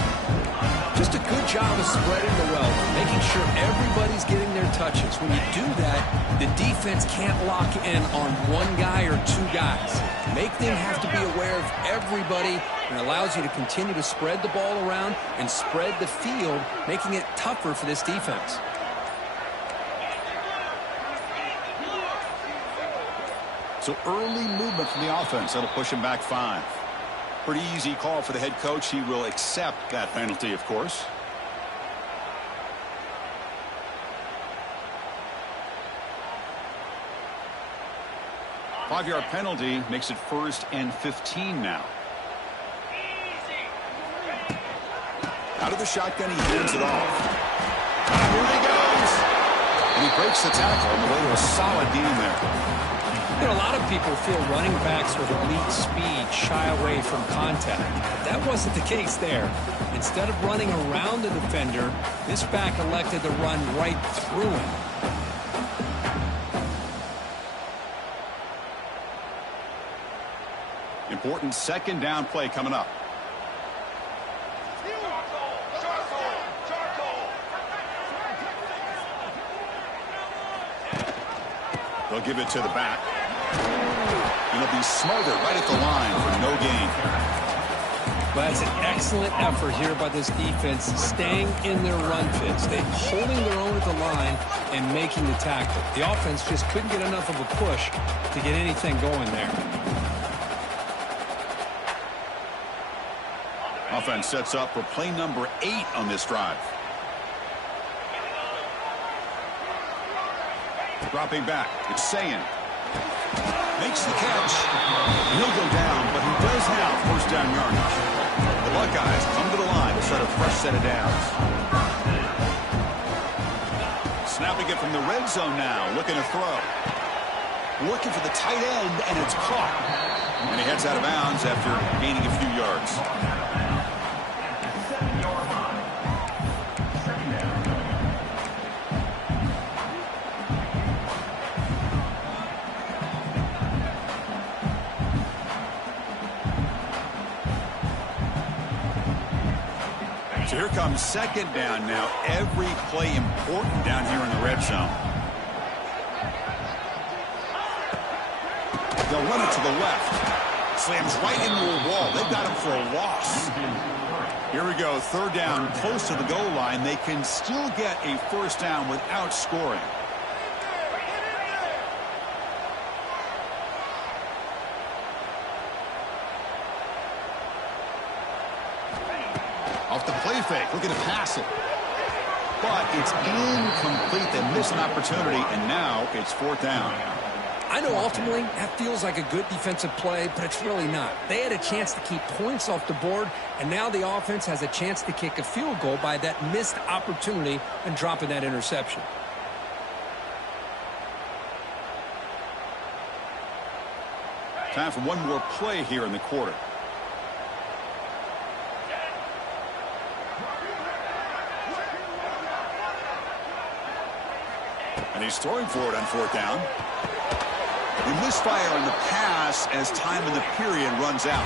Just a good job of spreading the wealth, making sure everybody's getting their touches. When you do that, the defense can't lock in on one guy or two guys. Make them have to be aware of everybody, and allows you to continue to spread the ball around and spread the field, making it tougher for this defense. So early movement from the offense. That'll push him back 5. Pretty easy call for the head coach. He will accept that penalty, of course. Five-yard penalty makes it 1st and 15 now. Out of the shotgun, he hands it off. Here he goes. And he breaks the tackle on the way to a solid gain there. You know, a lot of people feel running backs with elite speed shy away from contact. But that wasn't the case there. Instead of running around the defender, this back elected to run right through him. Important second down play coming up. They'll give it to the back. And he'll be smothered right at the line for no gain. But it's an excellent effort here by this defense, staying in their run fits. They're holding their own at the line and making the tackle. The offense just couldn't get enough of a push to get anything going there. Offense sets up for play number 8 on this drive. Dropping back, it's Sayin. Makes the catch. He'll go down, but he does have first down yardage. The Buckeyes come to the line to start a fresh set of downs. Snapping it from the red zone now, looking to throw. Working for the tight end, and it's caught. And he heads out of bounds after gaining a few yards. So here comes second down now. Every play important down here in the red zone. They'll run it to the left. Slams right into a wall. They've got him for a loss. Here we go. Third down, close to the goal line. They can still get a first down without scoring. Off the play fake, looking to pass it. but it's incomplete. They miss an opportunity, and now it's 4th down. I know ultimately that feels like a good defensive play, but it's really not. They had a chance to keep points off the board, and now the offense has a chance to kick a field goal by that missed opportunity and dropping that interception. Time for one more play here in the quarter. And he's throwing for it on 4th down. They misfire on the pass as time in the period runs out.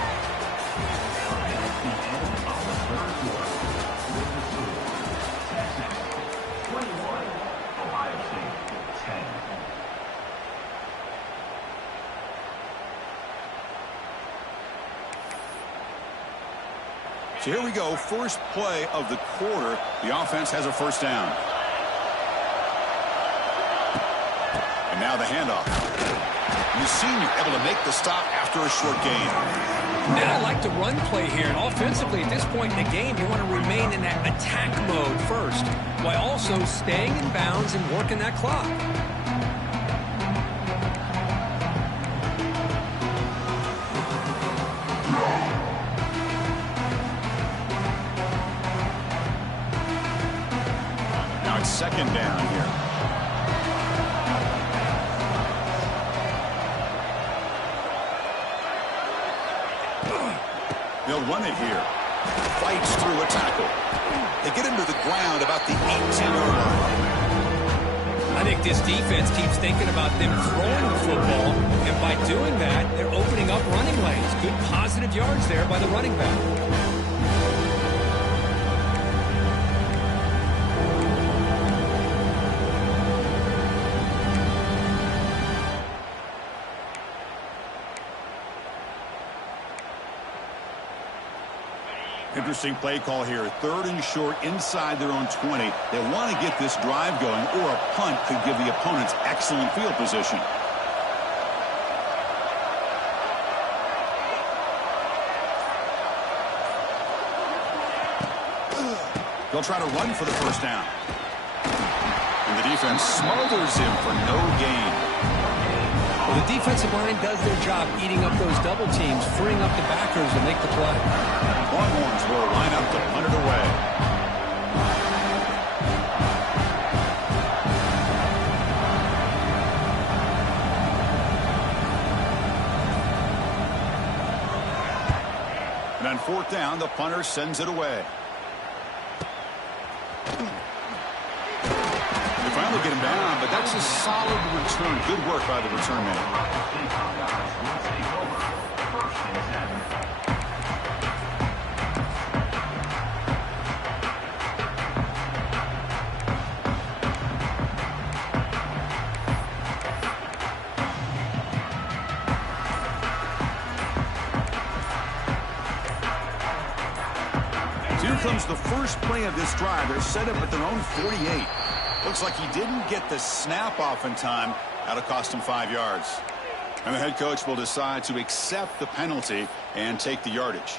So here we go, first play of the quarter. The offense has a 1st down. And now the handoff. And the senior able to make the stop after a short gain. And I like the run play here. And offensively, at this point in the game, you want to remain in that attack mode first, while also staying in bounds and working that clock. Now it's 2nd down here. They'll run it here. Fights through a tackle. They get him to the ground about the 18-yard line. I think this defense keeps thinking about them throwing the football, and by doing that, they're opening up running lanes. Good positive yards there by the running back. Interesting play call here. 3rd and short inside their own 20. They want to get this drive going, or a punt could give the opponents excellent field position. They'll try to run for the 1st down. And the defense smothers him for no gain. Well, the defensive line does their job eating up those double teams, freeing up the backers to make the play. Longhorns will line up to punt it away. And on 4th down, the punter sends it away. They finally get him down, but that's a solid return. Good work by the return man. Here comes the first play of this drive. They're set up at their own 48. Looks like he didn't get the snap off in time. That'll cost him 5 yards. And the head coach will decide to accept the penalty and take the yardage.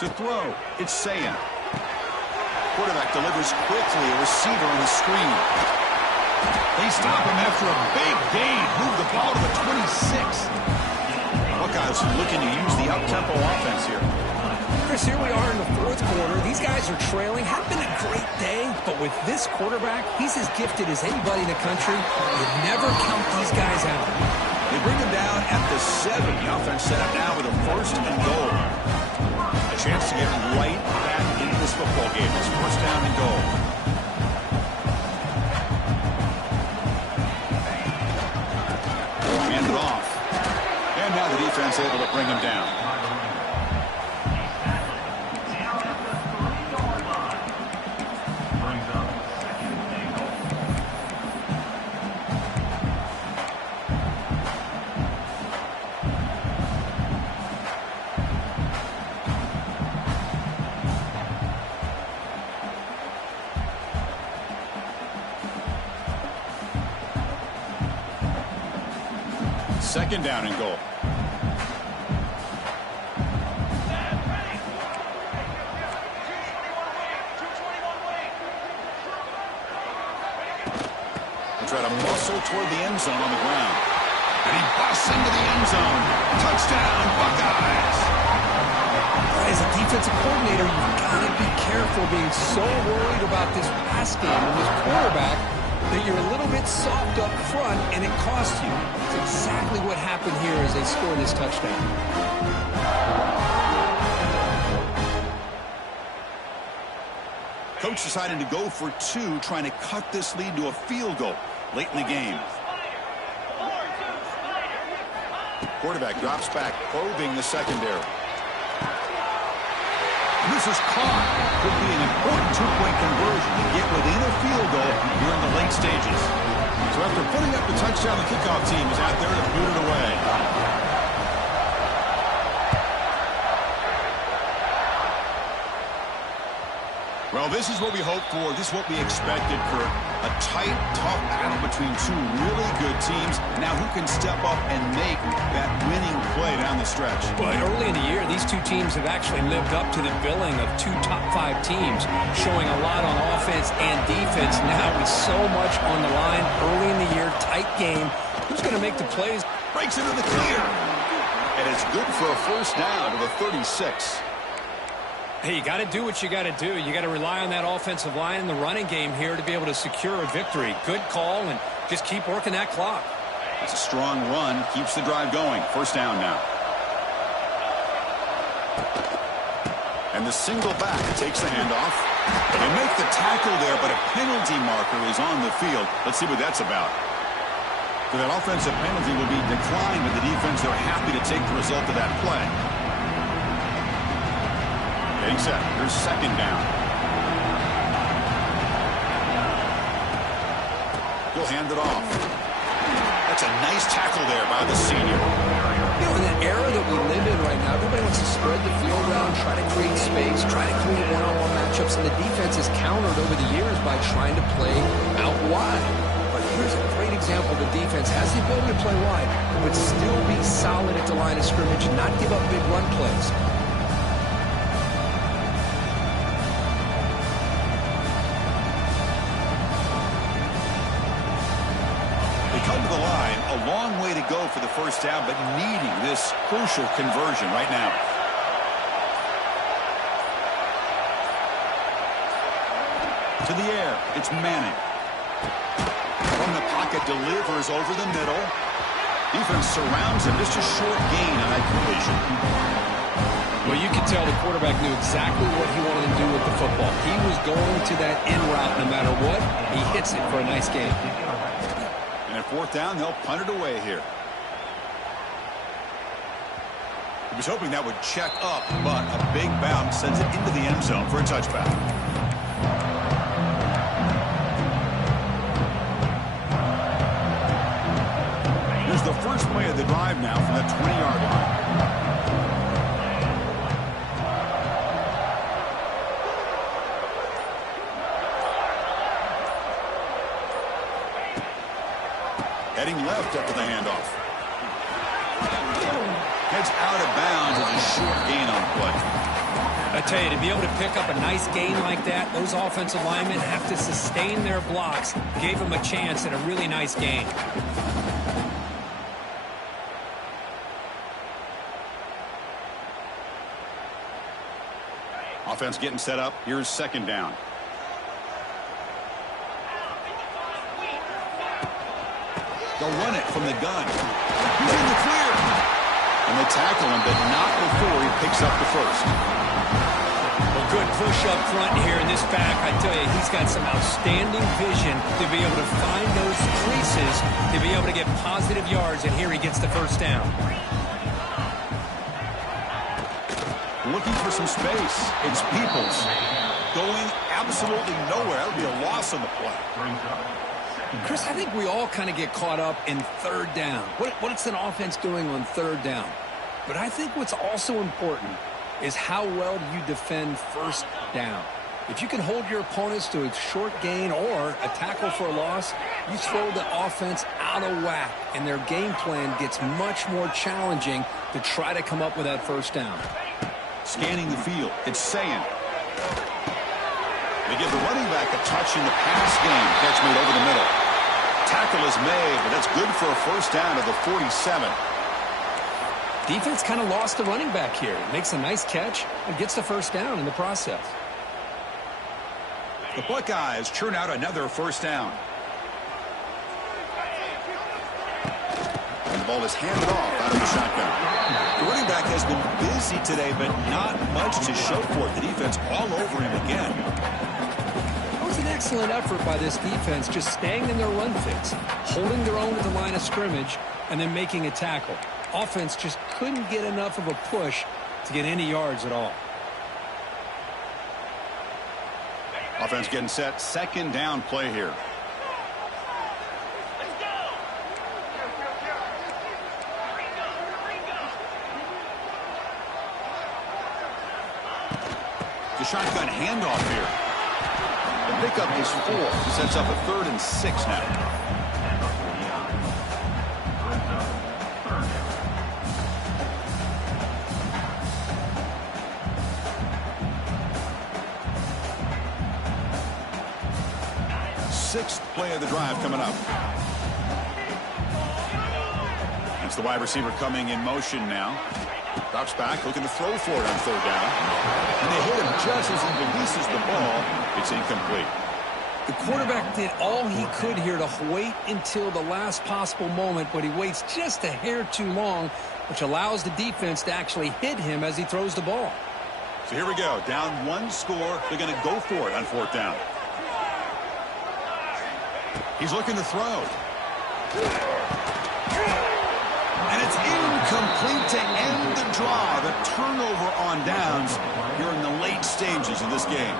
To throw, it's Sayan. Quarterback delivers quickly, a receiver on the screen. They stop him after a big gain. Move the ball to the 26. Buckeyes looking to use the up-tempo offense here. Chris, here we are in the 4th quarter. These guys are trailing. Had been a great day, but with this quarterback, he's as gifted as anybody in the country. You never count these guys out. They bring him down at the 7. The offense set up now with a 1st and goal. A chance to get right back into this football game. It's 1st down and goal. Hand it off. And now the defense able to bring him down. Second down and goal. Try to muscle toward the end zone on the ground. And he busts into the end zone. Touchdown, Buckeyes. As a defensive coordinator, you've got to be careful being so worried about this pass game and this quarterback that you're a little bit soft up front and it costs you. It's exactly what happened here as they scored this touchdown. Coach decided to go for two, trying to cut this lead to a field goal late in the game. Quarterback drops back, probing the secondary. This is caught. Could be an important two-point conversion to get within a field goal here in the late stages. So after putting up the touchdown, the kickoff team is out there to boot it away. Well, this is what we hoped for. This is what we expected, Kurt. A tight, tough battle between two really good teams. Now who can step up and make that winning play down the stretch? Well, early in the year, these two teams have actually lived up to the billing of two top-5 teams, showing a lot on offense and defense. Now with so much on the line early in the year, tight game. Who's going to make the plays? Breaks into the clear. And it's good for a first down to the 36. Hey, you got to do what you got to do. You got to rely on that offensive line and the running game here to be able to secure a victory. Good call, and just keep working that clock. It's a strong run. Keeps the drive going. First down now. And the single back takes the handoff. They make the tackle there, but a penalty marker is on the field. Let's see what that's about. So that offensive penalty will be declined, but the defense, they're happy to take the result of that play. Getting set. Here's second down. He'll hand it off. That's a nice tackle there by the senior. You know, in the era that we live in right now, everybody wants to spread the field around, try to create space, try to create one-on-one matchups, and the defense is countered over the years by trying to play out wide. But here's a great example. The defense has the ability to play wide, but still be solid at the line of scrimmage and not give up big run plays. Come to the line, a long way to go for the first down, but needing this crucial conversion right now. To the air, it's Manning. From the pocket, delivers over the middle. Defense surrounds him, just a short gain on that collision. Well, you can tell the quarterback knew exactly what he wanted to do with the football. He was going to that in route no matter what. He hits it for a nice gain. And at fourth down, they'll punt it away here. He was hoping that would check up, but a big bounce sends it into the end zone for a touchback. Here's the first play of the drive now from that 20-yard line. Heading left after the handoff. Heads out of bounds as a short gain on play. I tell you, to be able to pick up a nice gain like that, those offensive linemen have to sustain their blocks. Gave them a chance at a really nice gain. Offense getting set up. Here's second down. They'll run it from the gun. He's in the clear. And they tackle him, but not before he picks up the first. Well, good push up front here in this back. I tell you, he's got some outstanding vision to be able to find those creases, to be able to get positive yards, and here he gets the first down. Looking for some space. It's Peoples. Going absolutely nowhere. That would be a loss on the play. Chris, I think we all kind of get caught up in third down. What's an offense doing on third down? But I think what's also important is how well do you defend first down. If you can hold your opponents to a short gain or a tackle for a loss, you throw the offense out of whack, and their game plan gets much more challenging to try to come up with that first down. Scanning the field, it's Sayin. They give the running back a touch in the pass game. Catch made over the middle. Tackle is made, but that's good for a first down to the 47. Defense kind of lost the running back here. Makes a nice catch and gets the first down in the process. The Buckeyes churn out another first down. And the ball is handed off out of the shotgun. The running back has been busy today, but not much to show for it. The defense all over him again. It was an excellent effort by this defense, just staying in their run fix, holding their own at the line of scrimmage, and then making a tackle. Offense just couldn't get enough of a push to get any yards at all. Offense getting set. Second down play here. The shotgun handoff here. The pickup is 4. He sets up a 3rd and 6 now. Sixth play of the drive coming up. That's the wide receiver coming in motion now. Drops back, looking to throw for it on 3rd down. And they hit him just as he releases the ball. It's incomplete. The quarterback did all he could here to wait until the last possible moment, but he waits just a hair too long, which allows the defense to actually hit him as he throws the ball. So here we go. Down 1 score. They're going to go for it on 4th down. He's looking to throw. And it's incomplete to end the drive. A turnover on downs here in the late stages of this game.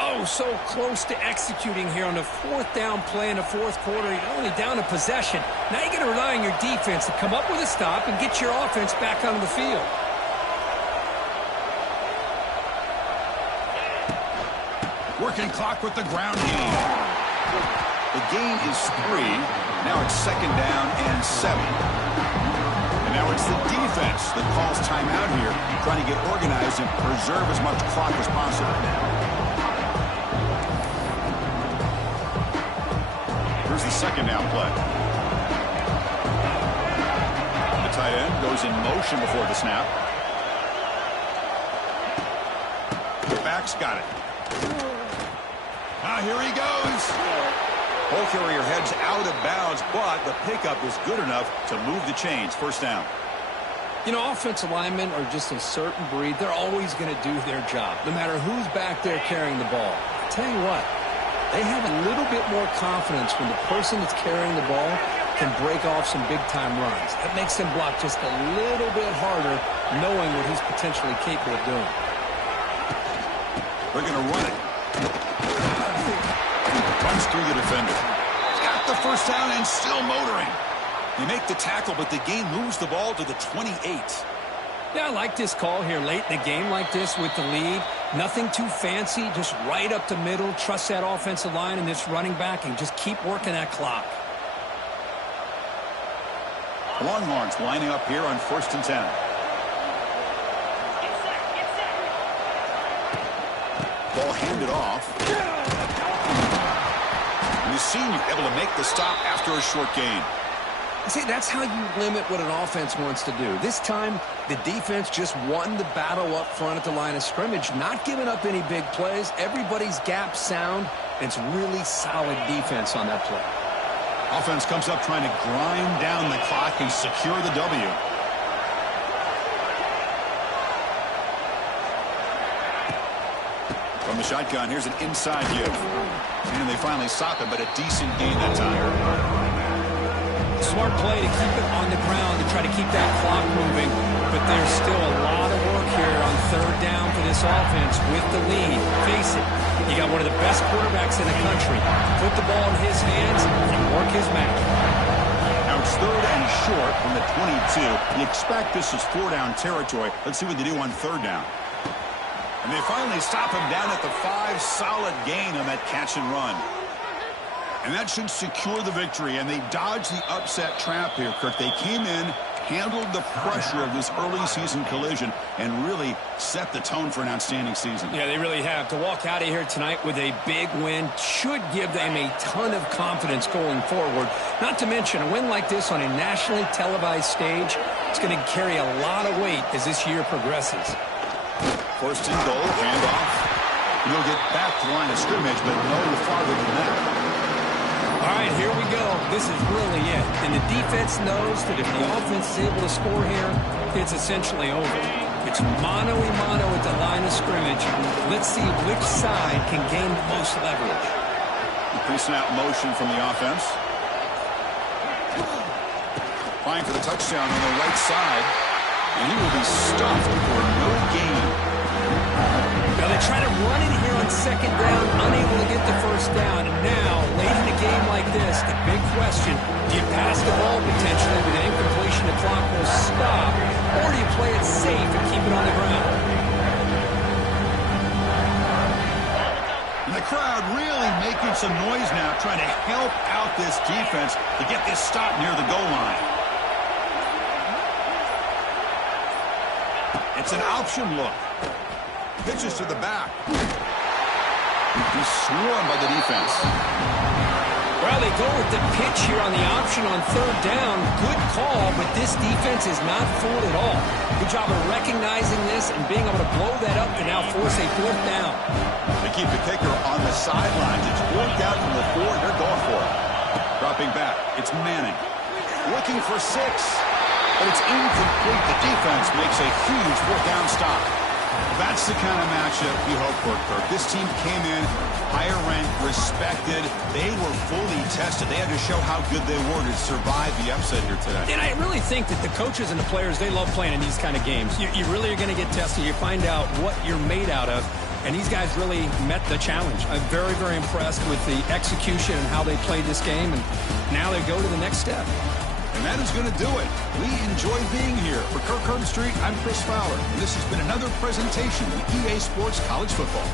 Oh, so close to executing here on the 4th down play in the 4th quarter. You're only down a possession. Now you're going to rely on your defense to come up with a stop and get your offense back onto the field. Working clock with the ground game. The gain is 3. Now it's 2nd down and 7. And now it's the defense that calls timeout here, trying to get organized and preserve as much clock as possible. Here's the 2nd down play. The tight end goes in motion before the snap. The back's got it. Here he goes. Ball carrier heads out of bounds, but the pickup is good enough to move the chains. First down. You know, offensive linemen are just a certain breed. They're always going to do their job, no matter who's back there carrying the ball. I'll tell you what, they have a little bit more confidence when the person that's carrying the ball can break off some big-time runs. That makes them block just a little bit harder, knowing what he's potentially capable of doing. They're going to run it. Runs through the defender. He's got the first down and still motoring. They make the tackle, but the game moves the ball to the 28. Yeah, I like this call here late in the game like this with the lead. Nothing too fancy, just right up the middle. Trust that offensive line and this running back and just keep working that clock. The Longhorns lining up here on 1st and 10. Ball handed off. And the senior able to make the stop after a short gain. See, that's how you limit what an offense wants to do. This time, the defense just won the battle up front at the line of scrimmage, not giving up any big plays. Everybody's gap sound, and it's really solid defense on that play. Offense comes up trying to grind down the clock and secure the W. From the shotgun, here's an inside give. And they finally stop him, but a decent gain that time. Smart play to keep it on the ground to try to keep that clock moving. But there's still a lot of work here on 3rd down for this offense with the lead. Face it, you got one of the best quarterbacks in the country. Put the ball in his hands and work his magic. Now it's 3rd and short from the 22. You expect this is 4-down territory. Let's see what they do on 3rd down. And they finally stop him down at the 5. Solid gain on that catch and run. And that should secure the victory, and they dodged the upset trap here, Kirk. They came in, handled the pressure of this early season collision, and really set the tone for an outstanding season. Yeah, they really have. To walk out of here tonight with a big win should give them a ton of confidence going forward. Not to mention, a win like this on a nationally televised stage, it's going to carry a lot of weight as this year progresses. First and goal, handoff. He'll get back to the line of scrimmage, but no farther than that. All right, here we go. This is really it. And the defense knows that if the offense is able to score here, it's essentially over. It's mano-a-mano at the line of scrimmage. Let's see which side can gain the most leverage. Pre-snap motion from the offense. Flying for the touchdown on the right side. And he will be stuffed for no gain. Now they try to run it here on second down, unable to get the first down. And now, late in a game like this, the big question, do you pass the ball potentially with an incompletion, the clock will stop, or do you play it safe and keep it on the ground? And the crowd really making some noise now, trying to help out this defense to get this stop near the goal line. It's an option look. Pitches to the back. He's swarmed by the defense. Well, they go with the pitch here on the option on third down. Good call, but this defense is not fooled at all. Good job of recognizing this and being able to blow that up to now force a fourth down. They keep the kicker on the sidelines. It's worked out from the 4. They're going for it. Dropping back. It's Manning. Looking for 6. But it's incomplete. The defense makes a huge fourth down stop. That's the kind of matchup you hope for, Kirk. This team came in, higher ranked, respected. They were fully tested. They had to show how good they were to survive the upset here today. And I really think that the coaches and the players, they love playing in these kind of games. You really are going to get tested. You find out what you're made out of. And these guys really met the challenge. I'm very, very impressed with the execution and how they played this game. And now they go to the next step. And that is going to do it. We enjoyed being here. For Kirk Herbstreit, I'm Chris Fowler. And this has been another presentation of EA Sports College Football.